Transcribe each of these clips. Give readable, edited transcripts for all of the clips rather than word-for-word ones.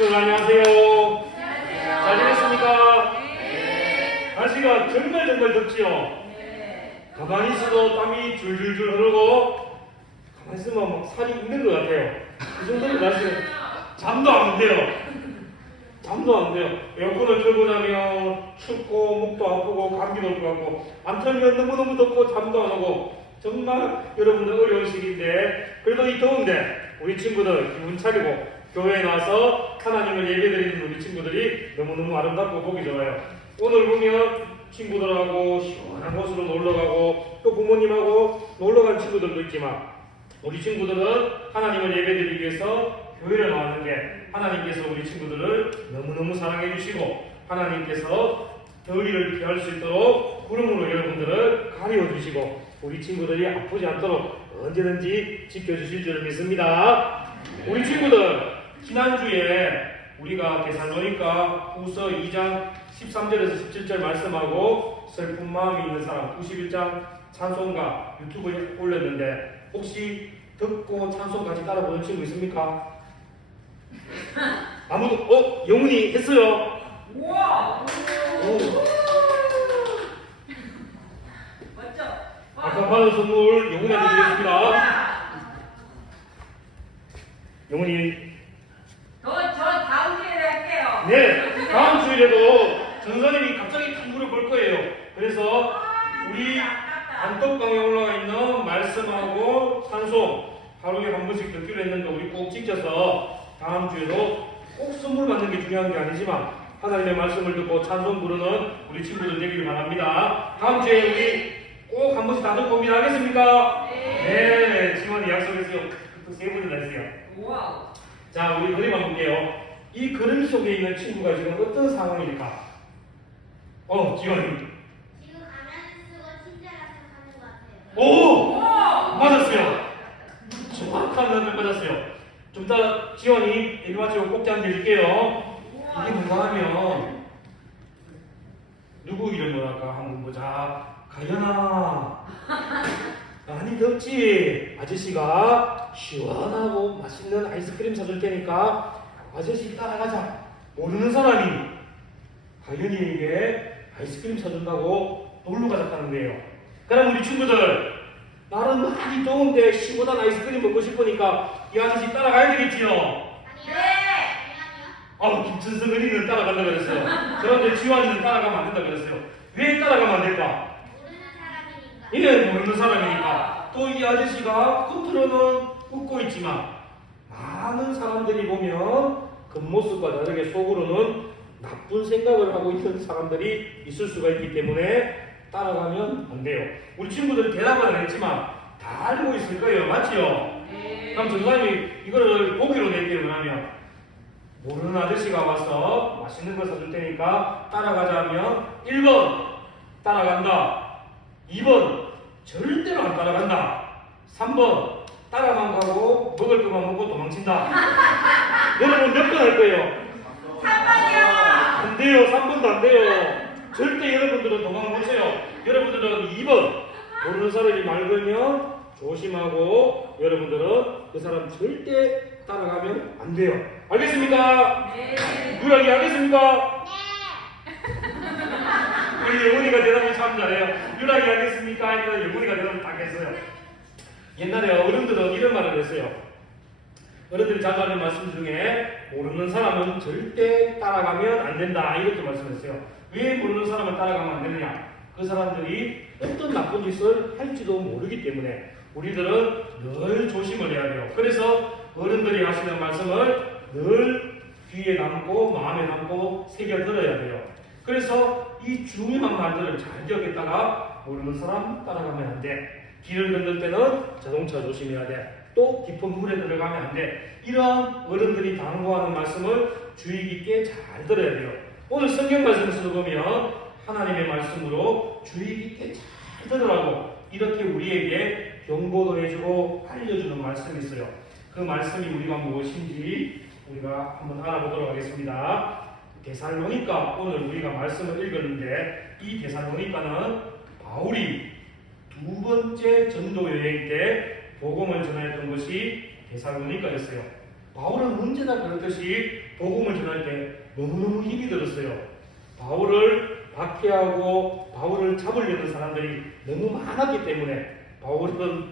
친구들 안녕하세요. 안녕하세요. 잘 지냈습니까? 네. 날씨가 정말 덥지요? 네. 가만히 있어도 땀이 줄줄줄 흐르고 가만히 있으면 막 살이 있는 것 같아요. 그 정도로 날씨가 잠도 안 돼요. 에어컨을 틀고 자면 춥고 목도 아프고 감기도 올것 같고 안 틀면 너무너무 덥고 잠도 안 오고 정말 여러분들 어려운 시기인데 그래도 이 더운데 우리 친구들 기분 차리고 교회에 나와서 하나님을 예배드리는 우리 친구들이 너무너무 아름답고 보기 좋아요. 오늘 보면 친구들하고 시원한 곳으로 놀러가고 또 부모님하고 놀러간 친구들도 있지만 우리 친구들은 하나님을 예배드리기 위해서 교회를 나왔는데 하나님께서 우리 친구들을 너무너무 사랑해 주시고 하나님께서 더위를 피할 수 있도록 구름으로 여러분들을 가려 주시고 우리 친구들이 아프지 않도록 언제든지 지켜주실 줄 믿습니다. 우리 친구들 지난주에 우리가 데살로니가 후서 2장 13절에서 17절 말씀하고 슬픈 마음이 있는 사람 91장 찬송가 유튜브에 올렸는데 혹시 듣고 찬송까지 따라 부르는 친구 있습니까? 아무도 영훈이 했어요. 우와. 오. 멋져. 아까 받은 선물 영훈이한테 드리겠습니다. 영훈이 저 다음 주에 할게요. 네 다음 주일에도 전사님이 갑자기 탐구를 볼 거예요. 그래서 우리 안떡강에 올라가 있는 말씀하고 찬송 하루에 한 번씩 듣기로 했는데 우리 꼭 지켜서 다음 주에도 꼭 선물 받는 게 중요한 게 아니지만 하나님의 말씀을 듣고 찬송 부르는 우리 친구들 되기를 바랍니다. 다음 주에 우리 꼭 한 번씩 다들 공개 하겠습니까? 네. 지원이 약속했어요. 또 세 분이나 했어요. 우와. 자, 우리 그림 한번 볼게요. 이 그림 속에 있는 친구가 지금 어떤 상황일까? 지원이. 지금 가면을 쓰고 침대 가서 가는 것 같아요. 오! 맞았어요. 정확한 답을 맞았어요. 좀 이따 지원이 얘기 마치고 꼭지 한번 해줄게요. 이게 뭔가 하면 누구 이름 뭐랄까 한번 보자. 가연아 많이 덥지? 아저씨가 시원하고 맛있는 아이스크림 사줄 테니까 아저씨 따라가자. 모르는 사람이 가연이에게 아이스크림 사준다고 놀러 가자 하는데요. 그럼 우리 친구들 날은 많이 더운데 시원한 아이스크림 먹고 싶으니까 이 아저씨 따라가야 되겠지요? 아니요. 김춘성 어린이는 따라간다 그랬어요. 그런데 지환이는 따라가면 안 된다 그랬어요. 왜 따라가면 안 될까? 모르는 사람이니까. 얘는 모르는 사람이니까. 또 이 아저씨가 겉으로는 웃고 있지만 많은 사람들이 보면 겉모습과 다르게 속으로는 나쁜 생각을 하고 있는 사람들이 있을 수가 있기 때문에 따라가면 안 돼요. 우리 친구들이 대답을 안 했지만 다 알고 있을 거예요. 맞지요? 네. 그럼 전사님이 이거를 보기로 낼게요. 그러면 모르는 아저씨가 와서 맛있는 거 사줄 테니까 따라가자 하면 1번 따라간다, 2번 절대로 안 따라간다, 3번 따라만 가고 먹을 것만 먹고 도망친다. 여러분 몇 번 할 거예요? 3번이요. 안 돼요. 3번도 안 돼요. 절대 여러분들은 도망을 못 쳐요. 여러분들은 2번 모르는 사람이 말 걸면 조심하고 여러분들은 그 사람 절대 따라가면 안 돼요. 알겠습니까? 네. 유랑이 알겠습니까? 네. 우리 영훈이가 대답을 참 잘해요. 유랑이 알겠습니까? 하니까 영훈이가 대답을 딱 했어요. 옛날에 어른들은 이런 말을 했어요. 어른들이 자주 하는 말씀 중에 모르는 사람은 절대 따라가면 안 된다 이렇게 말씀했어요. 왜 모르는 사람을 따라가면 안 되느냐? 그 사람들이 어떤 나쁜 짓을 할지도 모르기 때문에 우리들은 늘 조심을 해야 돼요. 그래서 어른들이 하시는 말씀을 늘 귀에 남고 마음에 남고 새겨 들어야 돼요. 그래서 이 중요한 말들을 잘 기억했다가 모르는 사람 따라가면 안 돼. 길을 건널 때는 자동차 조심해야 돼. 또 깊은 물에 들어가면 안 돼. 이러한 어른들이 당부하는 말씀을 주의 깊게 잘 들어야 돼요. 오늘 성경 말씀에서 보면 하나님의 말씀으로 주의 깊게 잘 들으라고 이렇게 우리에게 경고도 해주고 알려주는 말씀이 있어요. 그 말씀이 우리가 무엇인지 우리가 한번 알아보도록 하겠습니다. 데살로니가 오늘 우리가 말씀을 읽었는데 이 데살로니가는 바울이 두 번째 전도 여행 때 복음을 전하였던 것이 데살로니가였어요. 바울은 언제나 그렇듯이 복음을 전할 때 너무너무 힘이 들었어요. 바울을 박해하고 바울을 잡으려는 사람들이 너무 많았기 때문에 바울은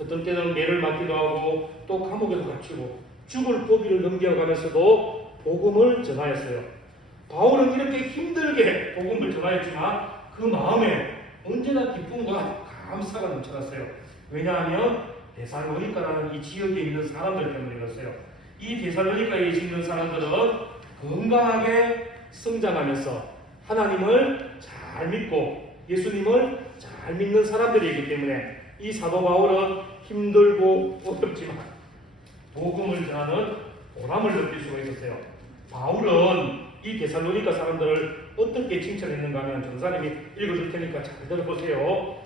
어떤 때는 매를 맞기도 하고 또 감옥에도 갇히고 죽을 고비를 넘겨가면서도 복음을 전하였어요. 바울은 이렇게 힘들게 복음을 전하였지만 그 마음에 언제나 기쁨과 감사가 넘쳐났어요. 왜냐하면 데살로니가라는 이 지역에 있는 사람들 때문에 그렇어요. 이 데살로니가에 있는 사람들은 건강하게 성장하면서 하나님을 잘 믿고 예수님을 잘 믿는 사람들이기 때문에 이 사도 바울은 힘들고 어렵지만 복음을 전하는 보람을 느낄 수가 있었어요. 바울은 이 데살로니가 사람들을 어떻게 칭찬했는가 하면 전사님이 읽어줄 테니까 잘 들어보세요.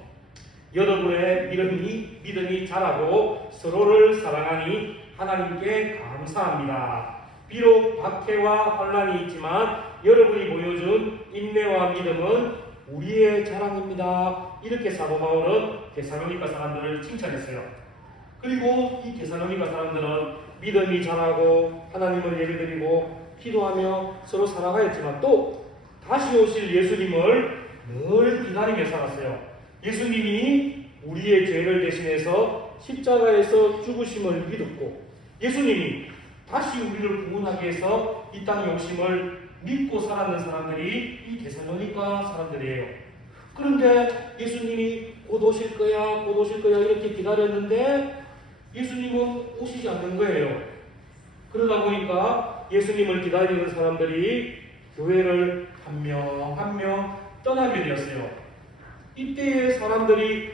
여러분의 믿음이 자라고 서로를 사랑하니 하나님께 감사합니다. 비록 박해와 환난이 있지만 여러분이 보여준 인내와 믿음은 우리의 자랑입니다. 이렇게 사도 바울은 데살로니가 사람들을 칭찬했어요. 그리고 이 데살로니가 사람들은 믿음이 자라고 하나님을 예배드리고 기도하며 서로 사랑하였지만 또 다시 오실 예수님을 늘 기다리며 살았어요. 예수님이 우리의 죄를 대신해서 십자가에서 죽으심을 믿었고 예수님이 다시 우리를 구원하기 위해서 이 땅에 오심을 믿고 살았는 사람들이 이 데살로니가 사람들이에요. 그런데 예수님이 곧 오실 거야 이렇게 기다렸는데 예수님은 오시지 않는 거예요. 그러다 보니까 예수님을 기다리는 사람들이 교회를 한 명 한 명 떠나게 되었어요. 이때의 사람들이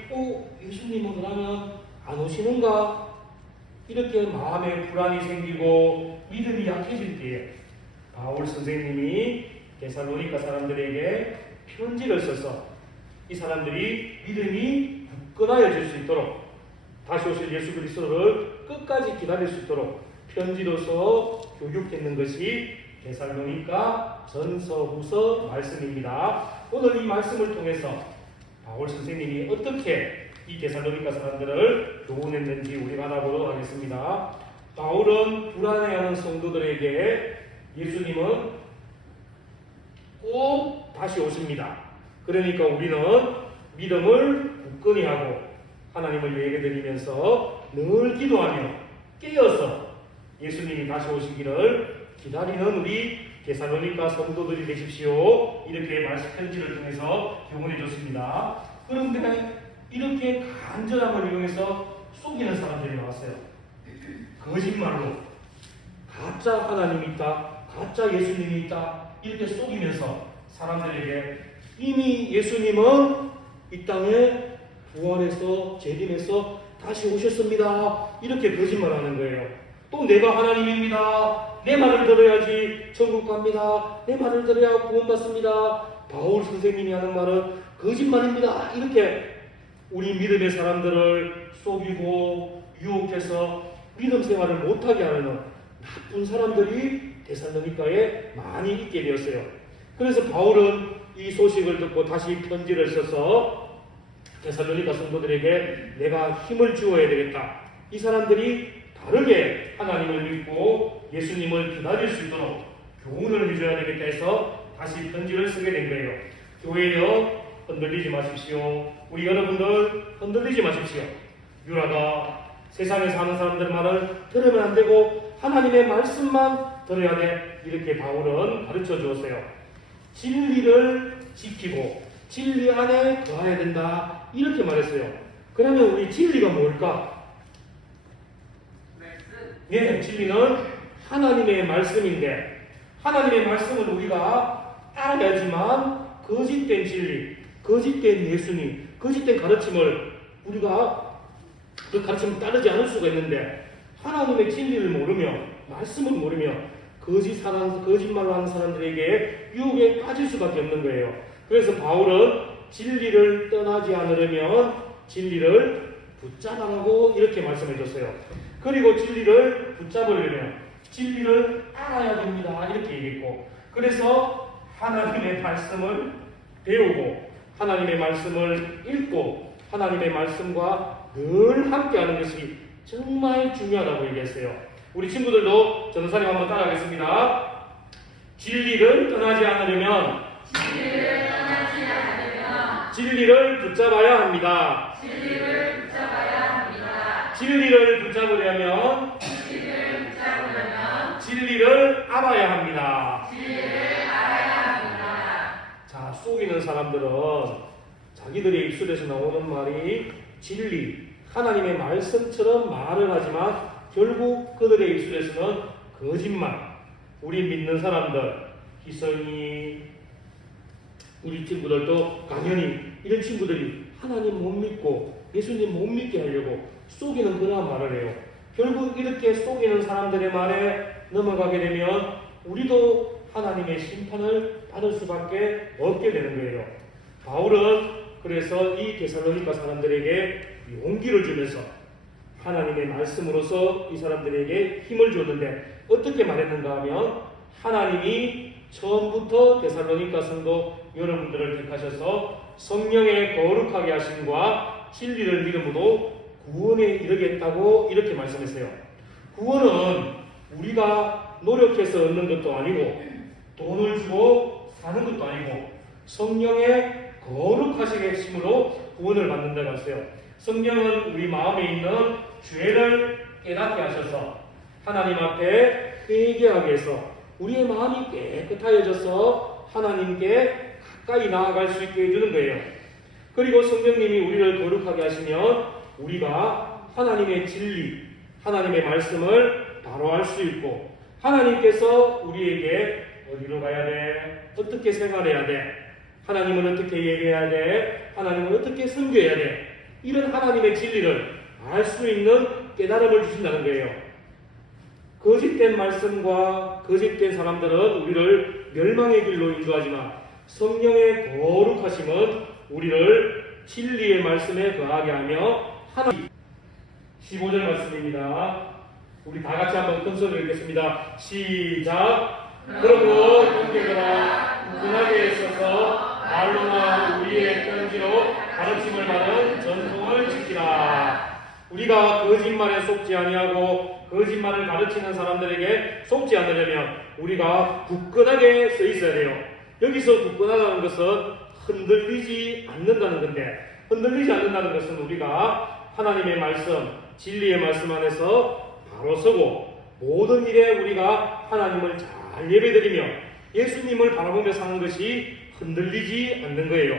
예수님은 그러면 안 오시는가? 이렇게 마음에 불안이 생기고 믿음이 약해질 때에 바울 선생님이 데살로니가 사람들에게 편지를 써서 이 사람들이 믿음이 굳건하여질 수 있도록 다시 오실 예수 그리스도를 끝까지 기다릴 수 있도록 편지로서 교육했는 것이 데살로니가 전서 후서 말씀입니다. 오늘 이 말씀을 통해서 바울 선생님이 어떻게 이 데살로니가 사람들을 교훈했는지 우리가 알아보도록 하겠습니다. 바울은 불안해하는 성도들에게 예수님은 꼭 다시 오십니다. 그러니까 우리는 믿음을 굳건히 하고 하나님을 예배드리면서 늘 기도하며 깨어서 예수님이 다시 오시기를 기다리는 우리 데살로니가 성도들이 되십시오. 이렇게 말씀 편지를 통해서 교훈해 줬습니다. 그런데 이렇게 간절함을 이용해서 속이는 사람들이 나왔어요. 거짓말로 가짜 하나님이 있다, 가짜 예수님이 있다 이렇게 속이면서 사람들에게 이미 예수님은 이 땅에 부활해서 재림해서 다시 오셨습니다. 이렇게 거짓말하는 거예요. 또 내가 하나님입니다. 내 말을 들어야지 천국 갑니다. 내 말을 들어야 구원받습니다. 바울 선생님이 하는 말은 거짓말입니다. 이렇게 우리 믿음의 사람들을 속이고 유혹해서 믿음 생활을 못하게 하는 나쁜 사람들이 데살로니가에 많이 있게 되었어요. 그래서 바울은 이 소식을 듣고 다시 편지를 써서 데살로니가 성도들에게 내가 힘을 주어야 되겠다. 이 사람들이 다르게 하나님을 믿고 예수님을 기다릴 수 있도록 교훈을 해줘야 되겠다 해서 다시 편지를 쓰게 된 거예요. 교회여 흔들리지 마십시오. 우리 여러분들 흔들리지 마십시오. 유라가 세상에 사는 사람들 말을 들으면 안 되고 하나님의 말씀만 들어야 돼. 이렇게 바울은 가르쳐 주었어요. 진리를 지키고 진리 안에 거해야 된다. 이렇게 말했어요. 그러면 우리 진리가 뭘까? 네, 진리는 하나님의 말씀인데 하나님의 말씀을 우리가 알아야지만 거짓된 진리, 거짓된 예수님, 거짓된 가르침을 우리가 그 가르침을 따르지 않을 수가 있는데 하나님의 진리를 모르며 말씀을 모르며 거짓말을 하는 사람들에게 유혹에 빠질 수밖에 없는 거예요. 그래서 바울은 진리를 떠나지 않으려면 진리를 붙잡아라고 이렇게 말씀해 줬어요. 그리고 진리를 붙잡으려면 진리를 알아야 됩니다. 이렇게 얘기했고 그래서 하나님의 말씀을 배우고 하나님의 말씀을 읽고 하나님의 말씀과 늘 함께하는 것이 정말 중요하다고 얘기했어요. 우리 친구들도 전도사님 한번 따라하겠습니다. 진리를 떠나지 않으려면 진리를 붙잡아야 합니다. 진리를 붙잡으려면 진리를 알아야 합니다. 자, 속이는 사람들은 자기들의 입술에서 나오는 말이 진리, 하나님의 말씀처럼 말을 하지만 결국 그들의 입술에서는 거짓말. 우리 믿는 사람들, 희성이, 우리 친구들도 당연히 이런 친구들이 하나님 못 믿고 예수님 못 믿게 하려고 속이는 그러한 말을 해요. 결국 이렇게 속이는 사람들의 말에 넘어가게 되면 우리도 하나님의 심판을 받을 수밖에 없게 되는 거예요. 바울은 그래서 이 데살로니가 사람들에게 용기를 주면서 하나님의 말씀으로서 이 사람들에게 힘을 줬는데 어떻게 말했는가 하면 하나님이 처음부터 데살로니가 성도 여러분들을 택하셔서 성령의 거룩하게 하심과 진리를 믿음으로 구원에 이르겠다고 이렇게 말씀했어요. 구원은 우리가 노력해서 얻는 것도 아니고 돈을 주고 사는 것도 아니고 성령의 거룩하시게 하심으로 구원을 받는다고 했어요. 성령은 우리 마음에 있는 죄를 깨닫게 하셔서 하나님 앞에 회개하게 해서 우리의 마음이 깨끗하여져서 하나님께 가까이 나아갈 수 있게 해주는 거예요. 그리고 성령님이 우리를 거룩하게 하시면 우리가 하나님의 진리, 하나님의 말씀을 바로 알 수 있고 하나님께서 우리에게 어디로 가야 돼? 어떻게 생활해야 돼? 하나님은 어떻게 예배해야 돼? 하나님은 어떻게 섬겨야 돼? 이런 하나님의 진리를 알 수 있는 깨달음을 주신다는 거예요. 거짓된 말씀과 거짓된 사람들은 우리를 멸망의 길로 인도하지만 성령의 거룩하심은 우리를 진리의 말씀에 거하게 하며 하나님 15절 말씀입니다. 우리 다 같이 한번 큰 소리로 읽겠습니다. 시작. 그러므로 형제들아 굳건하게 있어서 말로나 우리의 편지로 가르침을 받은 전통을 지키라. 우리가 거짓말에 속지 아니하고 거짓말을 가르치는 사람들에게 속지 않으려면 우리가 굳건하게 서 있어야 돼요. 여기서 굳건하다는 것은 흔들리지 않는다는 건데 흔들리지 않는다는 것은 우리가 하나님의 말씀, 진리의 말씀 안에서 바로 서고 모든 일에 우리가 하나님을 잘 예배드리며 예수님을 바라보며 사는 것이 흔들리지 않는 거예요.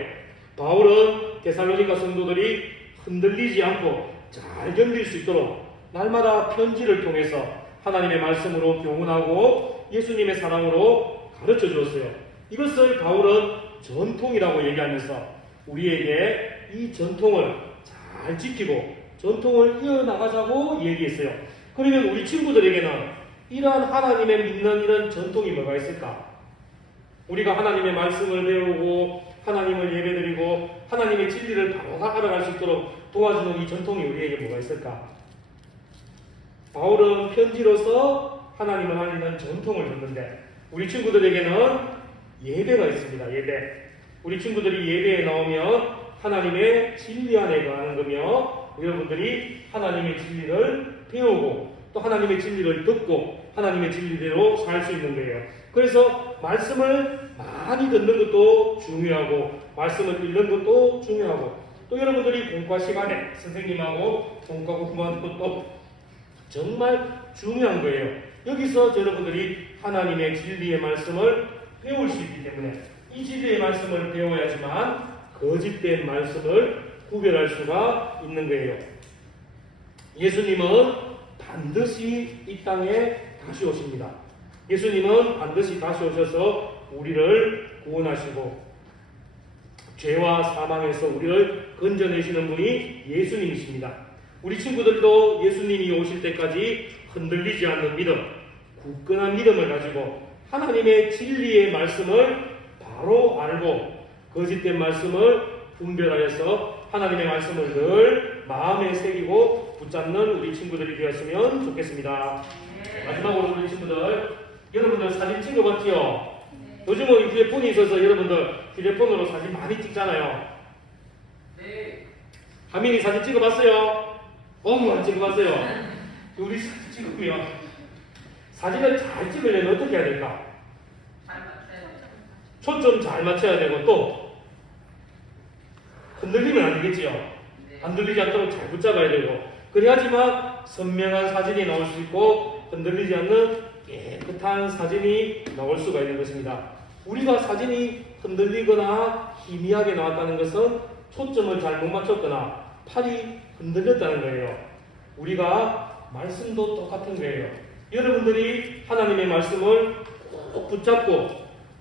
바울은 데살로니가 성도들이 흔들리지 않고 잘 견딜 수 있도록 날마다 편지를 통해서 하나님의 말씀으로 교훈하고 예수님의 사랑으로 가르쳐 주었어요. 이것을 바울은 전통이라고 얘기하면서 우리에게 이 전통을 잘 지키고 전통을 이어나가자고 얘기했어요. 그러면 우리 친구들에게는 이러한 하나님의 믿는 이런 전통이 뭐가 있을까? 우리가 하나님의 말씀을 배우고 하나님을 예배드리고 하나님의 진리를 바로 알아갈 수 있도록 도와주는 이 전통이 우리에게 뭐가 있을까? 바울은 편지로서 하나님을 알리는 전통을 줬는데 우리 친구들에게는 예배가 있습니다. 예배. 우리 친구들이 예배에 나오면 하나님의 진리 안에 거하는 거며 여러분들이 하나님의 진리를 배우고 또 하나님의 진리를 듣고 하나님의 진리대로 살 수 있는 거예요. 그래서 말씀을 많이 듣는 것도 중요하고 말씀을 읽는 것도 중요하고 또 여러분들이 공과 시간에 선생님하고 공과 공부하는 것도 정말 중요한 거예요. 여기서 여러분들이 하나님의 진리의 말씀을 배울 수 있기 때문에 이 진리의 말씀을 배워야지만 거짓된 말씀을 구별할 수가 있는 거예요. 예수님은 반드시 이 땅에 다시 오십니다. 예수님은 반드시 다시 오셔서 우리를 구원하시고 죄와 사망에서 우리를 건져내시는 분이 예수님이십니다. 우리 친구들도 예수님이 오실 때까지 흔들리지 않는 믿음, 굳건한 믿음을 가지고 하나님의 진리의 말씀을 바로 알고 거짓된 말씀을 분별하여서 하나님의 말씀을 늘 마음에 새기고 붙잡는 우리 친구들이 되었으면 좋겠습니다. 마지막으로 우리 친구들, 여러분들 사진 찍어봤지요? 요즘은 휴대폰이 있어서 여러분들 휴대폰으로 사진 많이 찍잖아요. 네. 하민이 사진 찍어봤어요? 안 찍어봤어요? 우리 사진 찍으면 사진을 잘 찍으려면 어떻게 해야 될까? 잘 맞춰요. 초점 잘 맞춰야 되고 또 흔들리면 안 되겠지요. 네. 안 들리지 않도록 잘 붙잡아야 되고 그래야지만 선명한 사진이 나올 수 있고 흔들리지 않는 깨끗한 사진이 나올 수가 있는 것입니다. 우리가 사진이 흔들리거나 희미하게 나왔다는 것은 초점을 잘 못 맞췄거나 팔이 흔들렸다는 거예요. 우리가 말씀도 똑같은 거예요. 여러분들이 하나님의 말씀을 꼭 붙잡고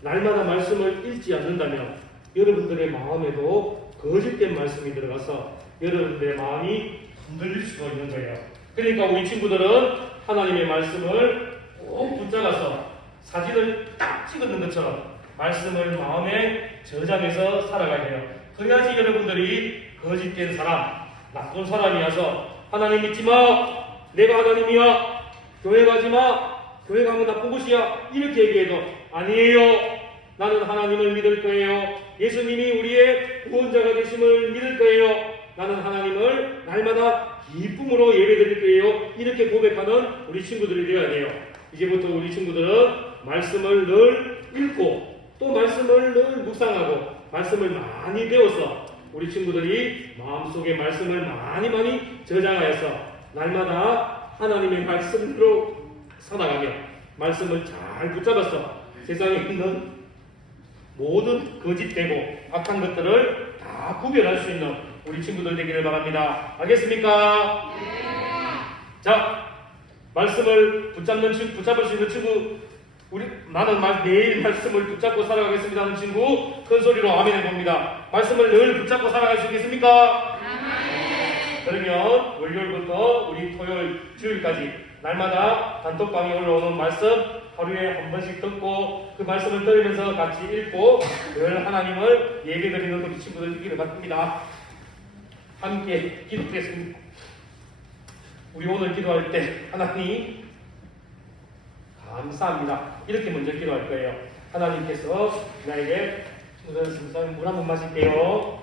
날마다 말씀을 읽지 않는다면 여러분들의 마음에도 거짓된 말씀이 들어가서 여러분들의 마음이 흔들릴 수가 있는 거예요. 그러니까 우리 친구들은 하나님의 말씀을 꼭 붙잡아서 사진을 딱 찍는 것처럼 말씀을 마음에 저장해서 살아가야 돼요. 그래야지 여러분들이 거짓된 사람, 나쁜 사람이어서 하나님 믿지 마, 내가 하나님이야, 교회 가지 마, 교회 가면 나쁜 곳이야 이렇게 얘기해도 아니에요. 나는 하나님을 믿을 거예요. 예수님이 우리의 구원자가 되심을 믿을 거예요. 나는 하나님을 날마다 기쁨으로 예배드릴 거예요. 이렇게 고백하는 우리 친구들이 되어야 돼요. 이제부터 우리 친구들은 말씀을 늘 읽고 또 말씀을 늘 묵상하고 말씀을 많이 배워서 우리 친구들이 마음속에 말씀을 많이 저장하여서 날마다 하나님의 말씀으로 살아가며 말씀을 잘 붙잡아서 세상에 있는 모든 거짓되고 악한 것들을 다 구별할 수 있는 우리 친구들 되기를 바랍니다. 알겠습니까? 네. 자, 말씀을 붙잡을 수 있는 친구, 나는 매일 말씀을 붙잡고 살아가겠습니다 하는 친구 큰 소리로 아멘 해봅니다. 말씀을 늘 붙잡고 살아갈 수 있겠습니까? 아멘. 그러면 월요일부터 우리 토요일, 주일까지 날마다 단톡방에 올라오는 말씀 하루에 한 번씩 듣고 그 말씀을 들으면서 같이 읽고 늘 하나님을 예배드리는 우리 친구들 되기를 바랍니다. 함께 기도하겠습니다. 우리 오늘 기도할 때 하나님 감사합니다. 이렇게 먼저 기도할 거예요. 하나님께서 나에게 물 한 번 마실게요.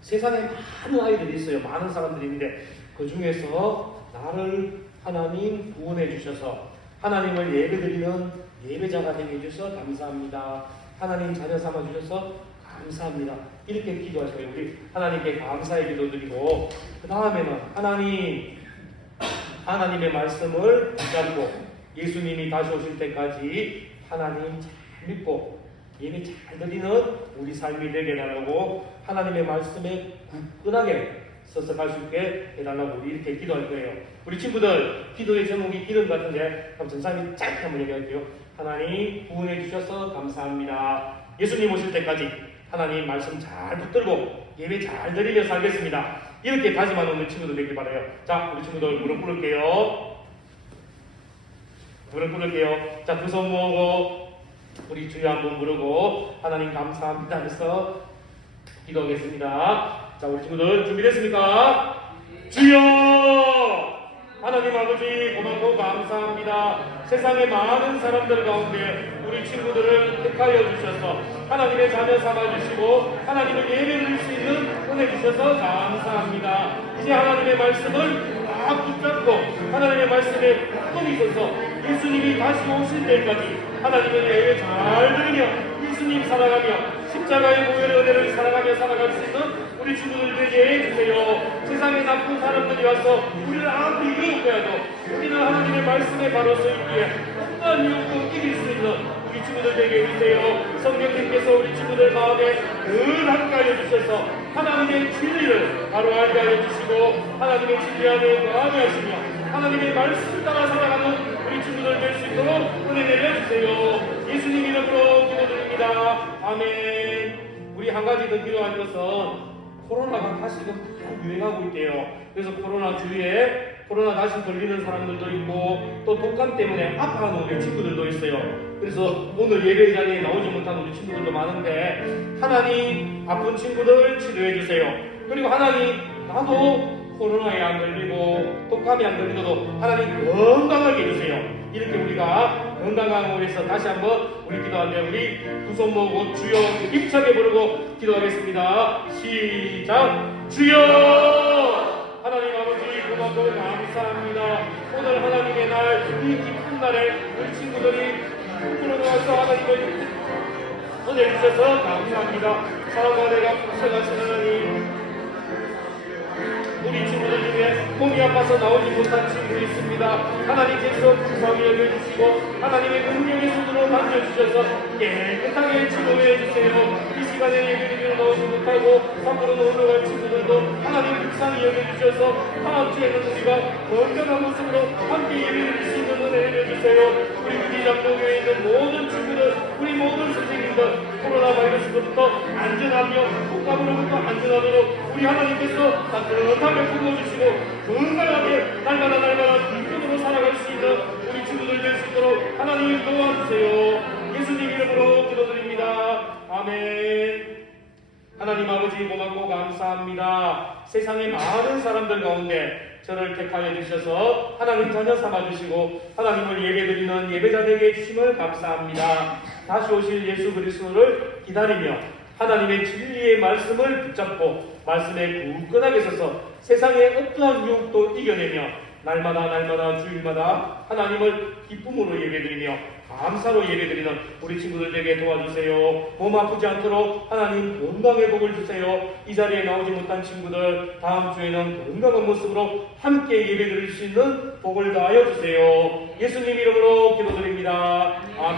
세상에 많은 아이들이 있어요. 많은 사람들이 있는데 그 중에서 나를 하나님 구원해 주셔서 하나님을 예배드리는 예배자가 되게 해주셔서 감사합니다. 하나님 자녀 삼아 주셔서 감사합니다. 이렇게 기도하셔요. 우리 하나님께 감사의 기도 드리고 그 다음에는 하나님의 말씀을 붙잡고 예수님이 다시 오실 때까지 하나님 잘 믿고 예배 잘 드리는 우리 삶이 되게 해달라고 하나님의 말씀에 굳건하게 서서 갈 수 있게 해달라고 우리 이렇게 기도할 거예요. 우리 친구들 기도의 제목이 기름 같은데 그럼 전사님이 짧게 한번 얘기할게요. 하나님 구원해 주셔서 감사합니다. 예수님 오실 때까지 하나님 말씀 잘 붙들고 예배 잘 드리며 살겠습니다. 이렇게 다짐하는 우리 친구들 되길 바라요. 자, 우리 친구들 무릎 꿇을게요. 무릎 꿇을게요. 자, 두 손 모으고 우리 주여 한번 부르고 하나님 감사합니다 해서 기도하겠습니다. 자, 우리 친구들 준비됐습니까? 주여! 하나님 아버지 고맙고 감사합니다. 세상의 많은 사람들 가운데 우리 친구들을 택하여 주셔서 하나님의 자녀 삼아 주시고 하나님을 예배드릴 수 있는 은혜 주셔서 감사합니다. 이제 하나님의 말씀을 딱 붙잡고 하나님의 말씀에 굳건히 있어서 예수님이 다시 오실 때까지 하나님의 예배 잘 들으며 예수님 살아가며 십자가의 보혈의 은혜를 살아가며 살아갈 수 있는 우리 친구들 되게 해주세요. 세상에 나쁜 사람들이 와서 우리를 아무리 유혹해도 우리는 하나님의 말씀에 바로 서 있기에 어떠한 유혹도 이길 수 있는 우리 친구들 되게 해주세요. 성령님께서 우리 친구들 마음에 늘 함께하여 주셔서 하나님의 진리를 바로 알게 하여 주시고 하나님의 진리 안에 거하게 하시며 하나님의 말씀을 따라 살아가는 우리 친구들 될 수 있도록 은혜 내려주세요. 예수님 이름으로 기도드립니다. 아멘. 우리 한 가지 더 기도할 것은 코로나가 다시 유행하고 있대요. 그래서 코로나 주위에 코로나 다시 걸리는 사람들도 있고 또 독감 때문에 아파하는 우리 친구들도 있어요. 그래서 오늘 예배 자리에 나오지 못한 우리 친구들도 많은데 하나님 아픈 친구들 치료해 주세요. 그리고 하나님 나도 코로나에 안 걸리고 독감에 안 걸리고도 하나님 건강하게 해주세요. 이렇게 우리가 건강하기 위해서 다시 한번 우리 기도하는데 우리 두 손 모으고 주여 힘차게 부르고 기도하겠습니다. 시작. 주여! 하나님 아버지 고맙고 감사합니다. 오늘 하나님의 날, 이 기쁜 날에 우리 친구들이 부끄러워 나와서 하나님을 은혜 주셔서 감사합니다. 사랑과 내가 풍성하신 하나님, 우리 친구들 중에 몸이 아파서 나오지 못한 친구 있습니다. 하나님께서 풍성히 여겨주시고 하나님의 능력의 손으로 만져주셔서 깨끗하게 치료해 주세요. 이 시간에 예배드리러 나오지 못하고 밖으로 놀러 갈 친구들도 하나님 불쌍히 여겨주셔서 다음 주에는 우리가 건강한 모습으로 함께 예배드릴 수 있는 은혜 내려주세요. 우리 구리장로교회에 있는 모든 친구들, 우리 모든 선생님들, 코로나 바이러스로부터 안전하며 폭감으로부터 안전하도록 우리 하나님께서 따뜻하게 품어주시고 건강하게 날마다 기쁨으로 살아갈 수 있는 우리 친구들 될 수 있도록 하나님 도와주세요. 예수님 이름으로 기도드립니다. 아멘. 하나님 아버지 고맙고 감사합니다. 세상의 많은 사람들 가운데 저를 택하여 주셔서 하나님 자녀 삼아주시고 하나님을 예배드리는 예배자 되게 해주심을 감사합니다. 다시 오실 예수 그리스도를 기다리며 하나님의 진리의 말씀을 붙잡고 말씀에 굳건하게 서서 세상의 어떠한 유혹도 이겨내며 날마다 주일마다 하나님을 기쁨으로 예배드리며 감사로 예배드리는 우리 친구들 되게 도와주세요. 몸 아프지 않도록 하나님 건강의 복을 주세요. 이 자리에 나오지 못한 친구들 다음 주에는 건강한 모습으로 함께 예배드릴 수 있는 복을 다하여 주세요. 예수님 이름으로 기도드립니다. 아멘.